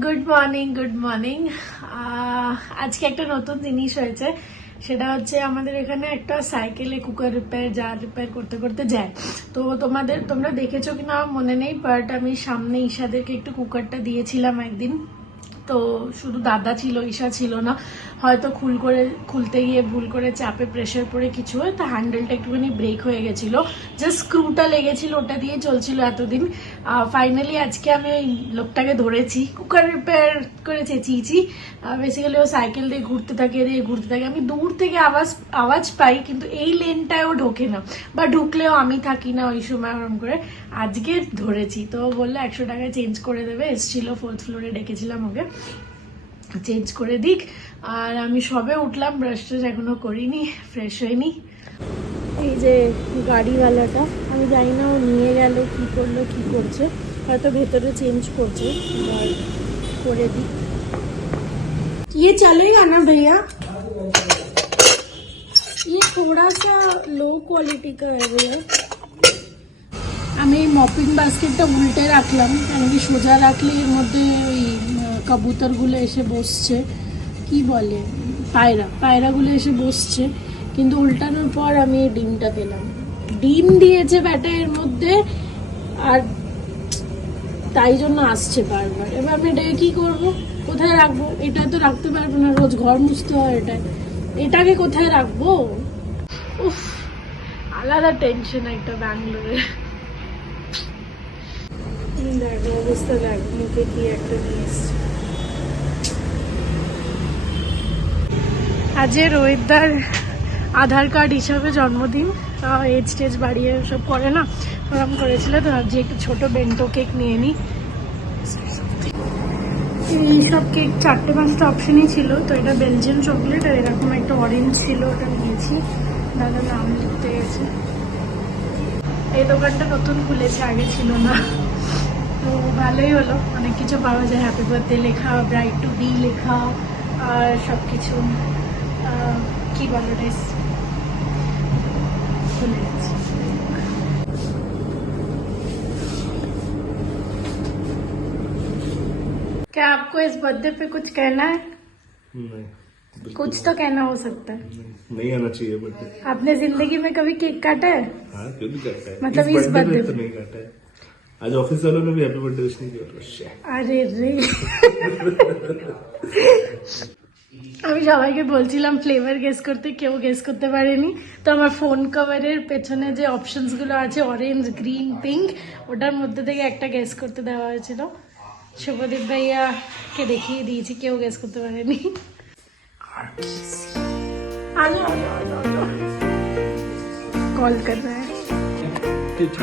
Good morning good morning. আজকে একটা নতুন জিনিস হয়েছে, সেটা হচ্ছে আমাদের এখানে একটা সাইকেলে কুকার রিপেয়ার করতে করতে যায়। তো তোমরা দেখেছো কিনা মনে নেই, বাট আমি সামনে ঈশাদেরকে একটু কুকারটা দিয়েছিলাম একদিন। তো শুধু দাদা ছিল, ঈশা ছিল না। হয়তো খুলতে গিয়ে ভুল করে চাপে প্রেশার পড়ে কিছু হয়, তো হ্যান্ডেলটা একটুখানি ব্রেক হয়ে গেছিল, জাস্ট স্ক্রুটা লেগেছিল, ওটা দিয়ে চলছিল এতদিন। ফাইনালি আজকে আমি ওই লোকটাকে ধরেছি, কুকার রিপেয়ার করে চেঁচিয়েছি। বেসিক্যালি ও সাইকেল দিয়ে ঘুরতে থাকে, আমি দূর থেকে আওয়াজ পাই, কিন্তু এই লেনটায় ও ঢোকে না, বা ঢুকলেও আমি থাকি না ওই সময় ওরম করে। আজকে ধরেছি, তো বললো 100 টাকায় চেঞ্জ করে দেবে, এসছিল 4th ফ্লোরে, ডেকেছিলাম ওকে চেঞ্জ করে দিক। আর আমি সবে উঠলাম, ব্রাশ ট্রাশ এখনো করিনি, ফ্রেশ হয়নি। এই যে গাড়িওয়ালাটা, আমি জানি না ও নিয়ে গেল কি করলো কি করছে, হয়তো ভেতরে চেঞ্জ করছে, আর করে দিই। ये चलेगा ना भैया? ये थोड़ा सा लो क्वालिटी का है भैया। আমি মপিং বাস্কেটটা উল্টে রাখলাম, কারণ কি সোজা রাখলে এর মধ্যে ওই কবুতরগুলো এসে বসছে, কি বলে পায়রাগুলো এসে বসছে, কিন্তু উল্টানোর পর আমি এই ডিমটা পেলাম। ডিম দিয়েছে ব্যাটা এর মধ্যে, আর তাই জন্য আসছে বারবার। এবার আমি এটাকে কি করবো, কোথায় রাখবো? এটা তো রাখতে পারবো না, রোজ ঘর মুছতে হয় এটাকে কোথায় রাখবো? উফ, আলাদা টেনশন একটা ব্যাঙ্গালোরে। দেখো অবস্থা, দেখ মুখে কি একটা নিয়ে এসছে। আজকে রোহিতদার আধার কার্ড হিসাবে জন্মদিন, এজ টেজ বাড়িয়ে সব করে না, ওরকম করেছিল, তো ভাবছি একটু ছোট বেন্টো কেক নিয়ে নিই। এইসব কেক 4-5টা অপশনই ছিল, তো এটা বেলজিয়াম চকলেট, আর এরকম একটা অরেঞ্জ ছিল, ওটা নিয়েছি। দাদা নাম লিখতে গেছে। এই দোকানটা নতুন খুলেছে, আগে ছিল না, তো ভালোই হলো, অনেক কিছু পাওয়া যায়, হ্যাপি বার্থডে লেখা, ব্রাইট টু বি লেখা, আর সব কিছু কি বলো রেস খুলে গেছে। क्या आपको इस बर्थडे पे कुछ कहना है? नहीं, कुछ तो कहना हो सकता है। नहीं आना चाहिए बर्थडे। आपने जिंदगी में कभी केक काटा है? हाँ, क्यों नहीं करता है? मतलब इस बर्थडे birthday पे तो नहीं काटा है। आज ऑफिस वालों ने भी हैप्पी बर्थडे विश नहीं किया। আরে রে, আমি সবাইকে বলছিলাম ফ্লেভার গেস করতে, কেউ গেস করতে পারেনি। তো আমার ফোন কভারের পেছনে যে অপশনস গুলো আছে, অরেঞ্জ, গ্রিন, পিঙ্ক, ওটার মধ্যে থেকে একটা গেস করতে দেওয়া হয়েছিল। শুভদীপ ভাইয়াকে দেখিয়ে দিয়েছি, কেউ গেস করতে পারেনি। कॉल कर रहा है।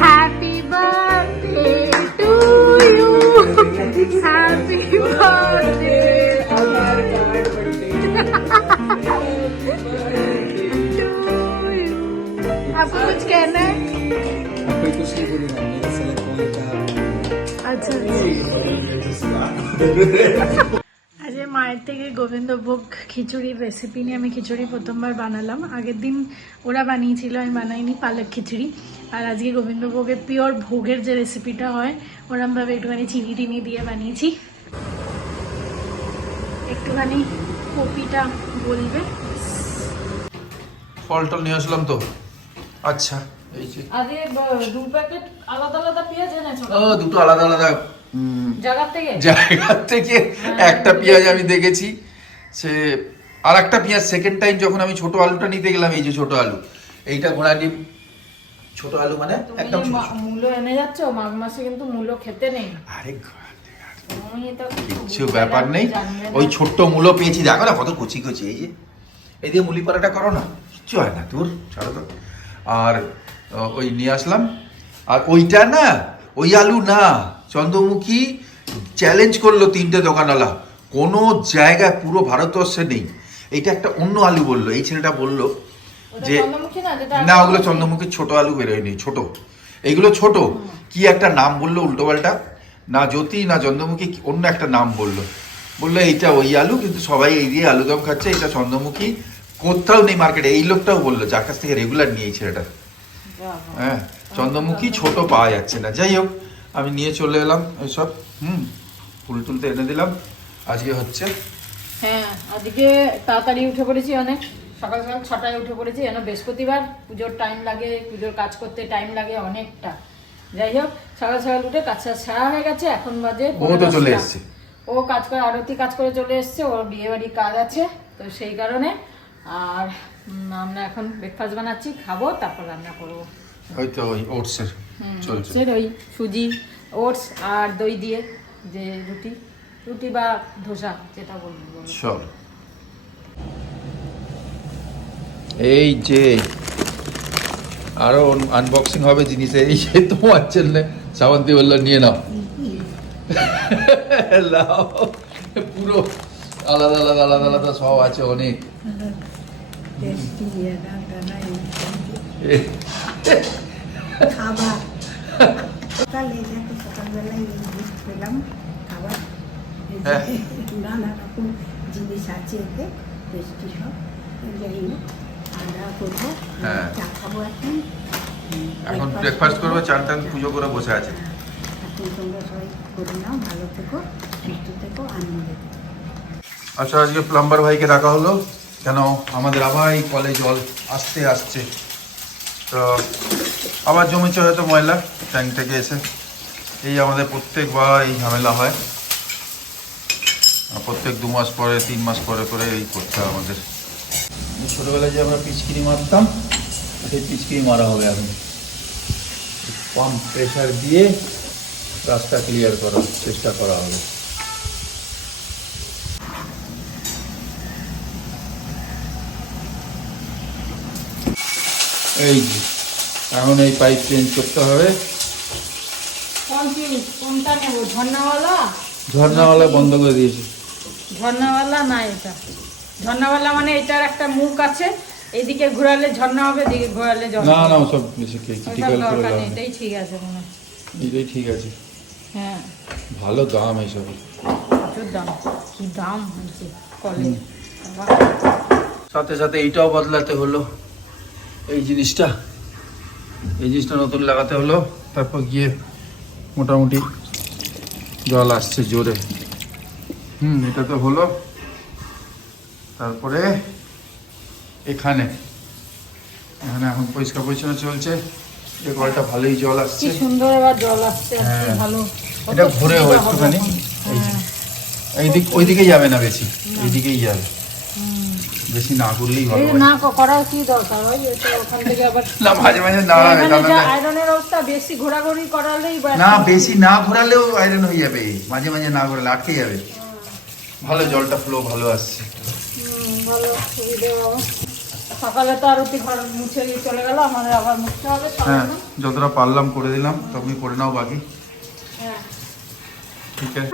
Happy birthday to you, happy birthday. आपको कुछ कहना है? कुछ नहीं बोलूंगा, मेरा सेलेक्ट कॉल का। আচ্ছা, আজকে মায়ের থেকে গোবিন্দভোগ খিচুড়ির রেসিপি নিয়ে, আমি খিচুড়ি প্রথমবার বানালাম। আগের দিন ওরা বানিয়েছিল, আমি বানাইনি, পালক খিচুড়ি। আর আজকে গোবিন্দভোগের পিওর ভোগের যে রেসিপিটা হয়, ওরমভাবে একটুখানি চিনি টিনি দিয়ে বানিয়েছি। একটুখানি কপিটা বলবে। ফল টল নিয়ে আসলাম তো। আচ্ছা, এই যে আরে দু প্যাকেট আলাদা আলাদা পেঁয়াজ এনেছো? দুটো আলাদা আলাদা জায়গা থেকে একটা পেঁয়াজ আমি দেখেছি। সে আর একটা পেঁয়াজ সেকেন্ড টাইম যখন আমি ছোট আলুটা নিতে গেলাম, এই যে ছোট আলু, এইটা ঘোড়া ডিম, ছোট আলু মানে একদম মূলো এনে যাচ্ছ, মাঘ মাসে কিন্তু মূলো খেতে নেই। আরে কিছু ব্যাপার নেই, ওই ছোট্ট মূলো পেয়েছি, দেখো না কত কচি কচি, এই যে এই দিয়ে মুলি পরাটা করো না, কিচ্ছু হয় না, তোর ছাড়ো তো। আর ওই নিয়ে আসলাম। আর ওইটা না, ওই আলু না, চন্দ্রমুখী চ্যালেঞ্জ করলো 3টে দোকানওয়ালা, কোনো জায়গায় পুরো ভারতবর্ষে নেই। এইটা একটা অন্য আলু বললো, এই ছেলেটা বললো যে না, ওগুলো চন্দ্রমুখী ছোট আলু বেরোয়নি, ছোট, এইগুলো ছোট, কি একটা নাম বললো উল্টো পাল্টা, না জ্যোতি না চন্দ্রমুখী, অন্য একটা নাম বললো এইটা ওই আলু, কিন্তু সবাই এই দিয়ে আলু দম খাচ্ছে, এটা চন্দ্রমুখী কোথাও নেই মার্কেটে। এই লোকটাও বললো, যার কাছ থেকে রেগুলার নিয়ে ছেলেটা, হ্যাঁ, চন্দ্রমুখী ছোট পাওয়া যাচ্ছে না। যাই হোক, আমি নিয়ে চলে এলাম এসব। ফুল টুল তো এনে দিলাম। আজকে হচ্ছে হ্যাঁ, আজকে তাড়াতাড়ি উঠে পড়েছি, অনেক সকাল সকাল 6টায় উঠে পড়েছি, যেন বৃহস্পতিবার পুজোর টাইম লাগে, পুজোর কাজ করতে টাইম লাগে অনেকটা। যাই হোক, সকাল সকাল উঠে কাজ সারা হয়ে গেছে, এখন বাজে ও তো চলে এসছে। ও কাজ করে, আরতি কাজ করে চলে এসছে, ওর বিয়ে বাড়ির কাজ আছে তো সেই কারণে। আর আমরা এখন ব্রেকফাস্ট বানাচ্ছি, খাবো, তারপর রান্না করবো। হয়তো ওই ওটসের চলছে, ওই সুজি, ওটস আর দই দিয়ে যে রুটি বা ধোসা যেটা বলবো। চল। এই যে আরো আনবক্সিং হবে জিনিসের, এই যে তোমার জন্য শ্রাবন্তী বললো নিয়ে নাও। লাও, পুরো আলাদা আলাদা আলাদা আলাদা সব আছে অনেক। খাবার সকালে দেখো, সকালবেলায় এই জিনিস পেলাম খাবার, এই যে হ্যাঁ। নানা রকম জিনিস আছে এতে, টেস্টি সব। যাই হোক, খাওয়া করবো, হ্যাঁ। চা খাবো এখন। এখন ব্রেকফাস্ট করবো, চান টান পুজো করে বসে আছে। এখন তোমরা সবাই করে নাও, ভালো থেকো, সুস্থ থেকো, আনন্দে থেকো। আচ্ছা, আজকে প্লাম্বার ভাইকে ডাকা হলো কেন আমাদের আবার এই কলে জল আসছে, তো আবার জমেছে হয়তো ময়লা ট্যাঙ্ক থেকে এসে। এই আমাদের প্রত্যেকবার এই ঝামেলা হয়, প্রত্যেক 2 মাস পরে 3 মাস পরে করে এই করতে হয় আমাদের। ছোটোবেলায় যে আমরা পিচকিরি মারতাম, সেই পিচকিরি মারা হবে এখন, পাম্প প্রেশার দিয়ে রাস্তা ক্লিয়ার করার চেষ্টা করা হবে। এই যে এখন এই পাইপ চেঞ্জ করতে হবে। কোনটা নেবো, ঝর্ণাওয়ালা? ঝর্ণাওয়ালা বন্ধ করে দিয়েছি। ঝর্ণাওয়ালা না, এটা ঝর্ণাওয়ালা মানে এটার একটা মুখ আছে, এদিকে ঘোরালে ঝর্ণা হবে, এদিকে ঘোরালে জল না হবে। না, ওসব বেশি ক্রিটিক্যাল করে দরকার লাভ নেই, নেই। এটাই ঠিক আছে মনে হয়। এটাই ঠিক আছে, হ্যাঁ, ভালো দাম এইসব। প্রচুর দাম, কি দাম হয়েছে কলে। বাবা, সাথে সাথে এইটাও বদলাতে হলো, এই জিনিসটা নতুন লাগাতে হলো। তারপর গিয়ে মোটামুটি জল আসছে জোরে। এটা তো হলো। তারপরে এখানে এখন পরিষ্কার পরিচ্ছন্ন চলছে, এই কলটা ভালোই জল কি আসছে। সুন্দর এবার জল আসছে, হ্যাঁ। ভালো। এটা কত ঘুরে সুবিধা একটুখানি, হবে এখন। এই যে হ্যাঁ। এইদিক ওইদিকে যাবে না বেশি, এইদিকেই যাবে, বেশি না করলেই ভালো এই হয়। না করার কি দরকার হয়, এটা ওখান থেকে আবার না মাঝে মাঝে না এখানে যা আয়রনের অবস্থা, বেশি ঘোরাঘুরি করালেই ব্যাস। না বেশি না ঘোরালেও আয়রন হয়ে যাবে, মাঝে মাঝে না ঘোরালে আটকে যাবে। ভালো জলটা ফ্লো ভালো আসছে। ভালো সুবিধে বাবা। সকালে তো আরতি ঘর মুছে দিয়ে চলে গেল, আমাদের আবার মুছতে হবে হ্যাঁ, সকালে। যতটা পারলাম করে দিলাম, তুমি করে নাও বাকি। হ্যাঁ। ঠিক আছে।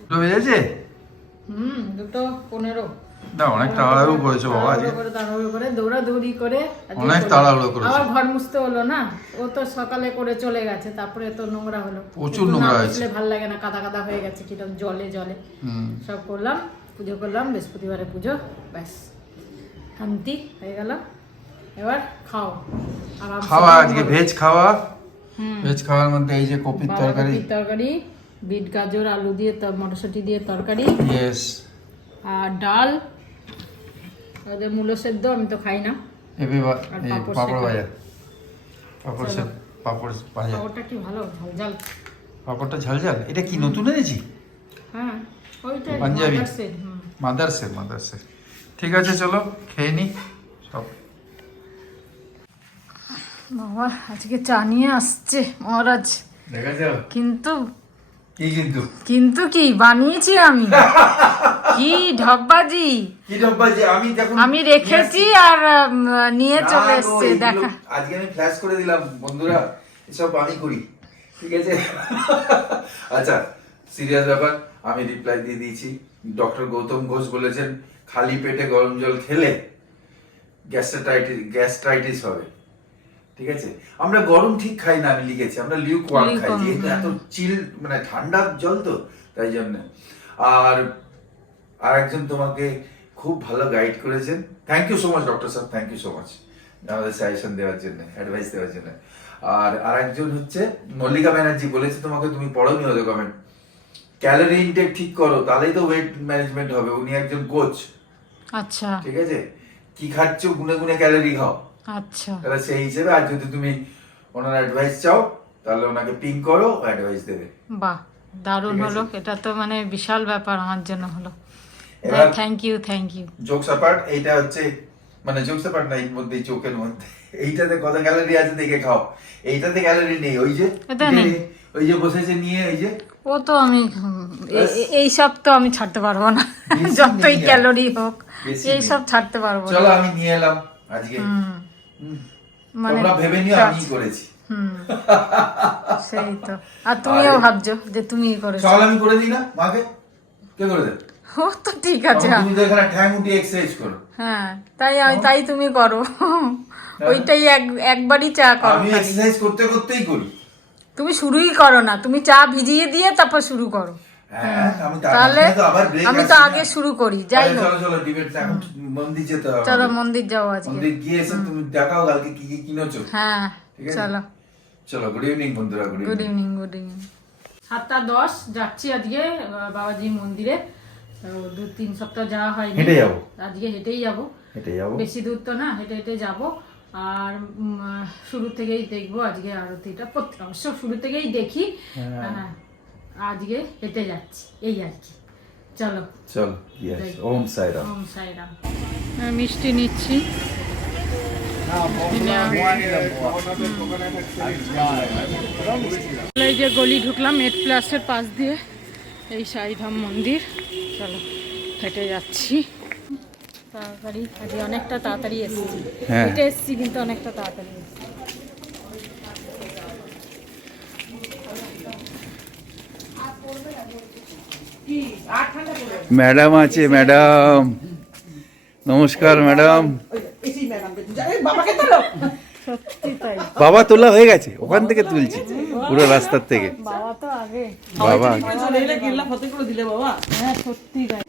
দুটো বেজেছে? 2:15। না অনেক তাড়াহুড়ো করেছো বাবা আজকে। তাড়াহুড়ো করে দৌড়াদৌড়ি করে আজকে অনেক করলাম। তাড়াহুড়ো করেছো। আবার ঘর মুছতে হলো না, ও তো সকালে করে চলে গেছে, তারপরে তো নোংরা হলো, প্রচুর একটু না নোংরা হয়েছে। মুছলে ভালো লাগে না, কাদা কাদা হয়ে গেছে কিরকম জলে সব করলাম, পুজো করলাম, বৃহস্পতিবারে পুজো, ব্যাস শান্তি হয়ে গেল। এবার খাও আরামসে। খাওয়া আজকে ভেজ খাওয়া, ভেজ খাওয়ার মধ্যে এই যে কপির তরকারি, বাঁধাকপির তরকারি, বিট গাজর আলু দিয়ে মটরশুঁটি দিয়ে তরকারি, ইয়েস, আর ডাল, ওদের মূলো সেদ্ধ, আমি তো খাই না। এবার আর এই পাঁপড় পাপড় সেকা। ভাজা, পাপড় ভাজা, ওটা কি ভালো ঝাল ঝাল। পাপড়টা ঝাল ঝাল। এটা কি নতুন এনেছি? হ্যাঁ, ওইটাই পাঞ্জাবি? মাদার্সের, মাদার্সে। ঠিক আছে চলো খেয়ে নি সব। বাবা আজকে চা নিয়ে আসছে মহারাজ, দেখেছো কিন্তু কি? কিন্তু কি বানিয়েছি আমি, কি ঢপবাজি কি ডব্বাজি আমি দেখুন আমি রেখেছি আর নিয়ে চলে এসছে দেখা। আজকে আমি ফ্ল্যাশ করে দিলাম বন্ধুরা, এসব আমি করি, ঠিক আছে? আচ্ছা সিরিয়াস ব্যাপার, আমি রিপ্লাই দিয়ে দিয়েছি। ডক্টর গৌতম ঘোষ বলেছেন খালি পেটে গরম জল খেলে গ্যাস্ট্রাইটিস হবে, ঠিক আছে? আমরা গরম ঠিক খাই না, আমি লিখেছি আমরা লিউক ওয়ার্ম খাই, যেহেতু এত চিল মানে ঠান্ডা জল তো তাই জন্য। আর একজন তোমাকে খুব ভালো গাইড করেছেন, thank you so much doctor sir, thank you so much আমাদের সাজেশন দেওয়ার জন্য, অ্যাডভাইস দেওয়ার জন্য। আর একজন হচ্ছে মল্লিকা ব্যানার্জি বলেছে তোমাকে, তুমি পড়োনি ওদের কমেন্ট, ক্যালোরি ইনটেক ঠিক করো তাহলেই তো ওয়েট ম্যানেজমেন্ট হবে। উনি একজন কোচ, আচ্ছা ঠিক আছে? কি খাচ্ছ গুনে গুনে ক্যালোরি খাও, আচ্ছা তাহলে সেই হিসেবে। আর যদি তুমি ওনার অ্যাডভাইস চাও তাহলে ওনাকে পিং করো, অ্যাডভাইস দেবে। বাহ, দারুণ ঠিক আছে। হলো, এটা তো মানে বিশাল ব্যাপার আমার জন্য হলো। এবার থ্যাংক ইউ। জোকস অ্যাপার্ট, এইটা হচ্ছে মানে জোকস অ্যাপার্ট না, এর মধ্যে চোখের মধ্যে এইটাতে কত ক্যালোরি আছে দেখে খাও, এইটাতে ক্যালোরি নেই। ওই যে এটা নেই। ওই যে বসেছে নিয়ে, ওই যে ও তো আমি এইসব তো আমি ছাড়তে পারবো না, বেশি যতই নেই আর। ক্যালোরি হোক বেশি এইসব নেই। ছাড়তে পারবো না। চলো আমি নিয়ে এলাম আজকে, মানে তোমরা ভেবে নিও কাজ। আমি করেছি। সেই তো, আর তুমিও ভাবছো যে তুমি করেছো। সকাল আমি করে দিই না মাকে, কে করে দেয়? ও তো ঠিক আছে। তখন তুমি তো এখানে ঠ্যাং উঠিয়ে এক্সারসাইজ করো। হ্যাঁ, তাই তুমি করো, ওইটাই একবারই চা করো। আমি এক্সারসাইজ করতে করতেই করি। তুমি শুরুই করো না, তুমি চা ভিজিয়ে দিয়ে তারপর শুরু করো। হ্যাঁ, আমি তাহলে তো আবার ব্রেক আমি তো আগে শুরু করি, যাই হোক। চলো চলো ডিবেট, এখন মন্দির যেতে হবে। চলো মন্দির যাও আজকে। মন্দির গিয়ে এসে তুমি দেখাও কালকে কি কি কিনেছো। হ্যাঁ ঠিক আছে? চলো, চলো গুড ইভিনিং বন্ধুরা, গুড গুড ইভিনিং। ইভিনিং। 7:10 যাচ্ছি আজকে বাবাজি মন্দিরে। 2-3 সপ্তাহ যাওয়া হয়নি, হেঁটে যাবো। আজকে হেঁটেই যাবো। হেঁটে যাবো। বেশি দূর তো না, হেঁটে হেঁটে যাবো। আর শুরু থেকেই দেখবো আজকে আরতিটা, অবশ্য শুরু থেকেই দেখি। আজকে হেঁটে যাচ্ছি, এই আর কি। চলো চলো, ইয়েস, ওম সাইরাম। ওম সাইরাম। মিষ্টি নিচ্ছি। এই যে গলি ঢুকলাম 8+এর পাশ দিয়ে, এই সাইধাম মন্দির। চলো হেঁটে যাচ্ছি। তাড়াতাড়ি আজকে অনেকটা তাড়াতাড়ি এসেছি, হেঁটে এসেছি কিন্তু অনেকটা তাড়াতাড়ি এসেছি। ম্যাডাম আছে, ম্যাডাম নমস্কার ম্যাডাম। সত্যি তাই, বাবা তোলা হয়ে গেছে, ওখান থেকে তুলছি পুরো রাস্তার থেকে। বাবা তো আগে। বাবা হ্যাঁ সত্যি তাই।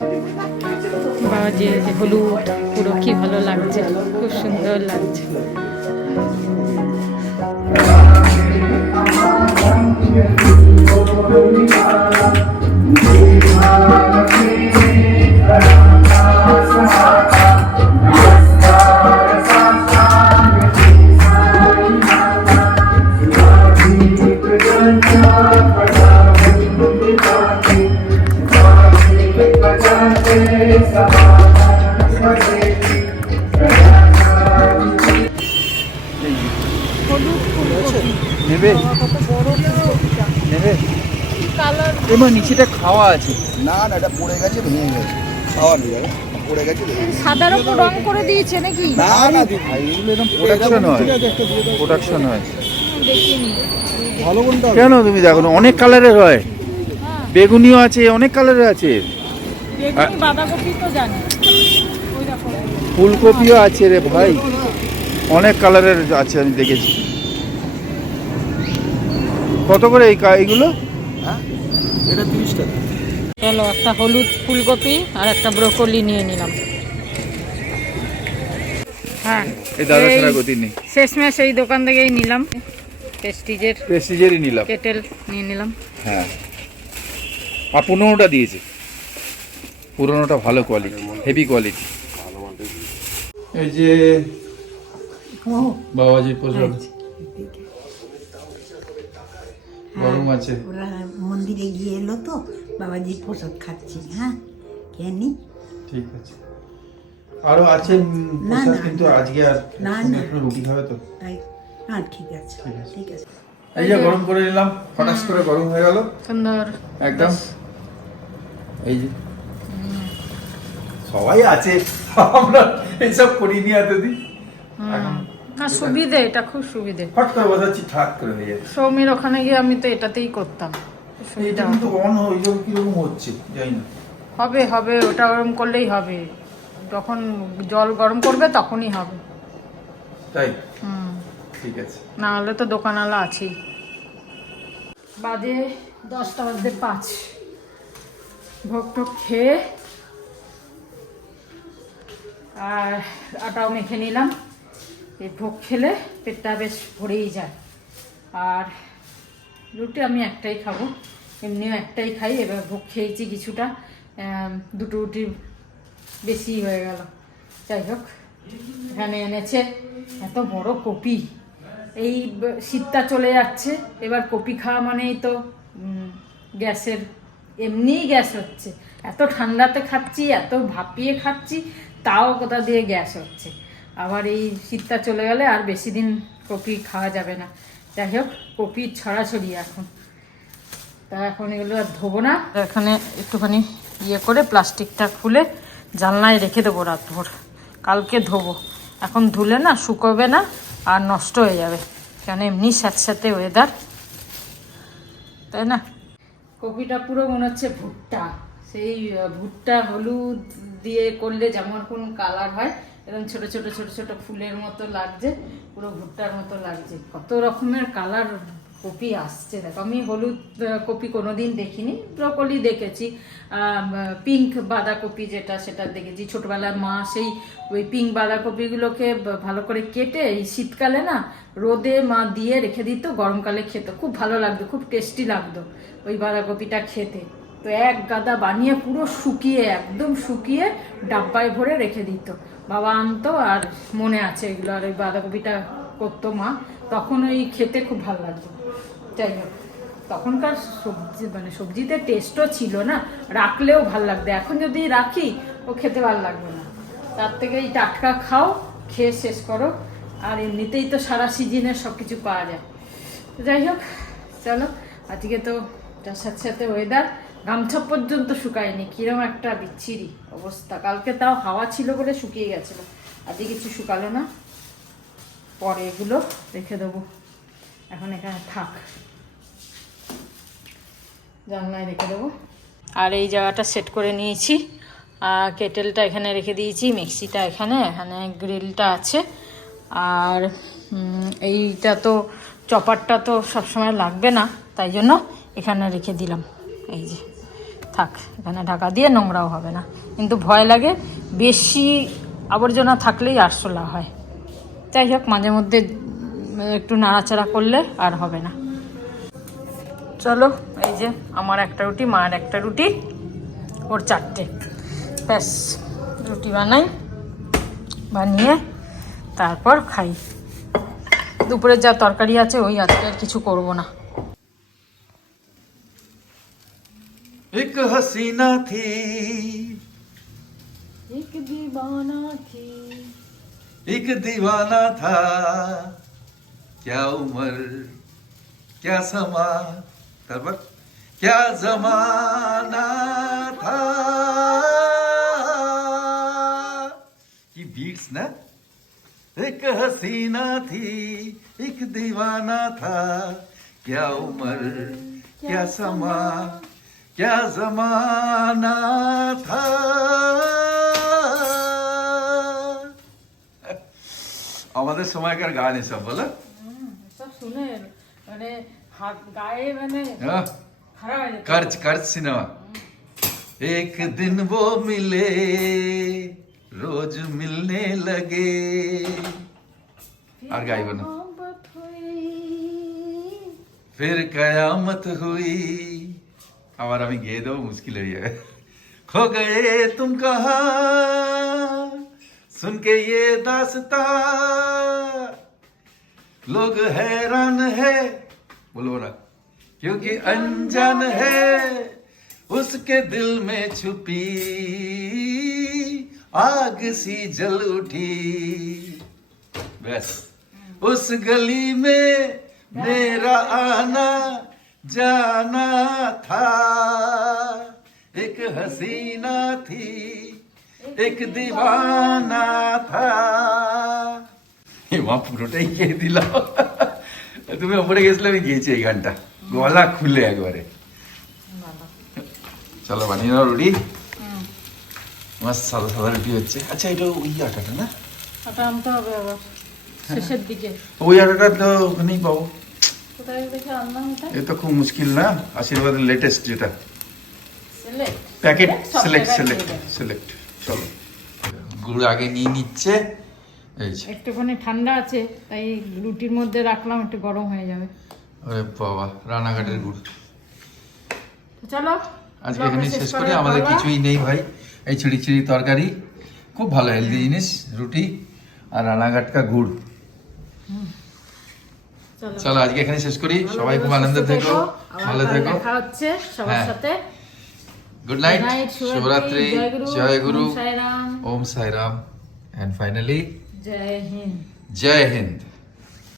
বাবাজি যে হলুদ, পুরো কি ভালো লাগছে, খুব সুন্দর লাগছে। নেবে নেবে, এবার নিচেটা খাওয়া আছে। না না, এটা পড়ে গেছে, ভেঙে গেছে, খাওয়া নেই যাবে, পড়ে গেছে ভেঙে গেছে। সাদার উপর রং করে দিয়েছে নাকি? না না দিদি, এগুলো এরকম প্রোডাকশন হয়, ঠিক আছে, একটা দিয়ে দাও। প্রোডাকশন হয়। দেখিনি। ভালো কোনটা হবে? কেন তুমি দেখো না, অনেক কালারের হয়, বেগুনিও আছে, অনেক কালারের আছে, বেগুনি বাঁধাকপি তো জানি, ওই রকম। ফুলকপিও আছে রে ভাই, অনেক কালারের আছে আমি দেখেছি। কত করে এইগুলো? হ্যাঁ, এটা 30 টাকা। চলো একটা হলুদ ফুলকপি আর একটা ব্রোকলি নিয়ে নিলাম। হ্যাঁ, এই দাদা এই ছাড়া গতি নেই। শেষমেশ এই দোকান থেকেই নিলাম, প্রেস্টিজেরই নিলাম। কেটেল নিয়ে নিলাম। হ্যাঁ, আর 15টা দিয়েছে, পুরোনোটা ভালো কোয়ালিটি, হেভি কোয়ালিটি। এই যে বাবাজির প্রসাদ গরম আছে। ওরা মন্দিরে গিয়ে এলো তো, বাবাজির প্রসাদ খাচ্ছি। হ্যাঁ, খেয়ে নি। ঠিক আছে, আরো আছে না, প্রসাদ, না, কিন্তু আজকে আর না, তুমি না। একটু রুটি খাবে তো। তাই হ্যাঁ, ঠিক আছে, ঠিক আছে। এই যে গরম করে নিলাম, হঠাৎ করে গরম হয়ে গেল সুন্দর একদম। এই যে সবাই আছে, আমরা এইসব করিনি এতদিন, এখন না, সুবিধে, এটা খুব সুবিধে। ফট করে বসাচ্ছি, ঠাক করে হয়ে যাচ্ছে। সৌমির ওখানে গিয়ে আমি তো এটাতেই করতাম, সুবিধা এটা কিন্তু অন হয়ে যাবে, কিরকম হচ্ছে জানি না। হবে হবে, ওটা ওরকম করলেই হবে। যখন জল গরম করবে তখনই হবে। তাই হুম, ঠিক আছে। না হলে তো দোকানওয়ালা আছেই। বাজে 5:10, ভোগ টোগ খেয়ে আর আটাও মেখে নিলাম। এই ভোগ খেলে পেটটা বেশ ভরেই যায়। আর রুটি আমি একটাই খাবো, এমনিও একটাই খাই। এবার ভোগ খেয়েছি কিছুটা, 2টো রুটি বেশি হয়ে গেল। যাই হোক, এখানে এনেছে এত বড় কপি। এই শীতটা চলে যাচ্ছে, এবার কপি খাওয়া মানেই তো গ্যাসের, এমনিই গ্যাস হচ্ছে। এত ঠান্ডাতে খাচ্ছি, এত ভাপিয়ে খাচ্ছি, তাও কোথা দিয়ে গ্যাস হচ্ছে। আবার এই শীতটা চলে গেলে আর বেশি দিন কপি খাওয়া যাবে না। যাই হোক, কপি ছড়াছড়ি এখন। তা এখন এগুলো আর ধোবো না, এখানে একটুখানি ইয়ে করে প্লাস্টিকটা খুলে জানলায় রেখে দেবো রাতভর। কালকে ধোবো, এখন ধুলে না শুকোবে না আর নষ্ট হয়ে যাবে, কেন এমনি স্যাঁতস্যাঁতে ওয়েদার, তাই না? কপিটা পুরো মনে হচ্ছে ভুট্টা, সেই ভুট্টা হলুদ দিয়ে করলে যেমন কোন কালার হয়, এরকম ছোট ছোট ছোট ছোট ফুলের মতো লাগছে, পুরো ভুট্টার মতো লাগছে। কত রকমের কালার কপি আসছে দেখো। আমি হলুদ কপি কোনোদিন দেখিনি, ব্রকলি দেখেছি, পিঙ্ক বাঁধাকপি যেটা সেটা দেখেছি ছোটবেলায়। মা সেই ওই পিঙ্ক বাঁধাকপিগুলোকে ভালো করে কেটে এই শীতকালে না রোদে মা দিয়ে রেখে দিত, গরমকালে খেত, খুব ভালো লাগতো, খুব টেস্টি লাগতো ওই বাঁধাকপিটা খেতে। তো এক গাদা বানিয়ে পুরো শুকিয়ে, একদম শুকিয়ে ডাব্বায় ভরে রেখে দিত, বাবা আনতো। আর মনে আছে এগুলো, আর ওই বাঁধাকপিটা করতো মা, তখন ওই খেতে খুব ভালো লাগতো। যাই হোক, তখনকার সবজি মানে সবজিতে টেস্টও ছিল না, রাখলেও ভাল লাগতো। এখন যদি রাখি ও খেতে ভালো লাগবে না। তার থেকে এই টাটকা খাও, খেয়ে শেষ করো। আর এমনিতেই তো সারা সিজনের সব কিছু পাওয়া যায়। তো যাই হোক, চলো, আজকে তো তার সাথে সাথে ওয়েদার, গামছা পর্যন্ত শুকায়নি, কিরম একটা বিচ্ছিরি অবস্থা। কালকে তাও হাওয়া ছিল বলে শুকিয়ে গেছিলো, আজকে কিছু শুকালো না। পরে এগুলো রেখে দেবো, এখন এখানে থাক, জানলায় রেখে দেবো। আর এই জায়গাটা সেট করে নিয়েছি, কেটেলটা এখানে রেখে দিয়েছি, মিক্সিটা এখানে, এখানে গ্রিলটা আছে। আর এইটা তো চপারটা তো সবসময় লাগবে না, তাই জন্য এখানে রেখে দিলাম। এই যে থাক, এখানে ঢাকা দিয়ে, নোংরাও হবে না। কিন্তু ভয় লাগে, বেশি আবর্জনা থাকলেই আরশোলা হয়। যাই হোক, মাঝে মধ্যে একটু নাড়াচাড়া করলে আর হবে না। চলো, এই যে আমার একটা রুটি, মার একটা রুটি, ওর 4টে, ব্যাস রুটি বানাই, বানিয়ে তারপর খাই। দুপুরে যা তরকারি আছে ওই, আজকে আর কিছু করব না। एक हसीना थी, एक दीवाना थी, एक दीवाना था, क्या उम्र क्या समा, तब क्या जमाना था। ये बीट्स ना, एक हसीना थी, एक दीवाना था, क्या उम्र क्या समा, क्या जमाना था। আমাদের সময়কার গান এসব, বলো সব শুনে মানে হাত গায়ে মানে খারাপ হয়ে যেত। कर्ज कर्ज सिनेमा। एक दिन वो मिले, रोज मिलने लगे, और गाई बनो, मोहब्बत हुई, फिर कयामत हुई। আবার আমি গেয়ে দেবো, মুশকিল হয়ে যাবে। खो गए तुम कहाँ, सुन के ये दास्तां, लोग हैरान है, बोलो ना, क्योंकि अनजान है उसके दिल में छुपी आग सी जल उठी। बस उस गली में मेरा आना जाना था, एक हसीना थी, एक दीवाना था। মা পুরোটাই গিয়ে দিলাম, তুমি ওপরে গেছিলে, আমি গিয়েছি এই গানটা গলা খুলে একবারে। চলো বানিয়ে নাও রুটি। আমার সাদা সাদা রুটি হচ্ছে। আচ্ছা এটা ওই আটাটা না? আটা আনতে হবে আবার শেষের দিকে। ওই আটাটা তো ওখানেই পাবো। কোথায় দেখে আনলাম এটা? এ তো খুব মুশকিল না, আশীর্বাদের লেটেস্ট যেটা সিলেক্ট প্যাকেট। সব সিলেক্ট জায়গায় সিলেক্ট দিয়ে দেয়। সিলেক্ট। চলো গুড় আগে নিয়ে নিচ্ছে। এই যে, একটুখানি ঠান্ডা আছে তাই রুটির মধ্যে রাখলাম, একটু গরম হয়ে যাবে। আরে বাবা, রানাঘাটের গুড়। তো চলো আজকে ব্লগটা এখানে শেষ করে, করার আমাদের পালা। কিছুই নেই ভাই। এই ছিড়ি ছিড়ি তরকারি, খুব ভালো হেলদি জিনিস, রুটি আর রানাঘাট কা গুড়। চলো চলো আজকে এখানে শেষ করি। ভালো সবাই খুব থেকো, আনন্দে সুস্থ থেকো, আবার ভালো কাল থেকো। দেখা হচ্ছে সবার হ্যাঁ। সাথে। গুড নাইট, Good night, শুভরাত্রি, শুভরাত্রি, জয় গুরু, ওম সাইরাম, ওম সাইরাম, এন্ড ফাইনালি জয় হিন্দ। জয় হিন্দ।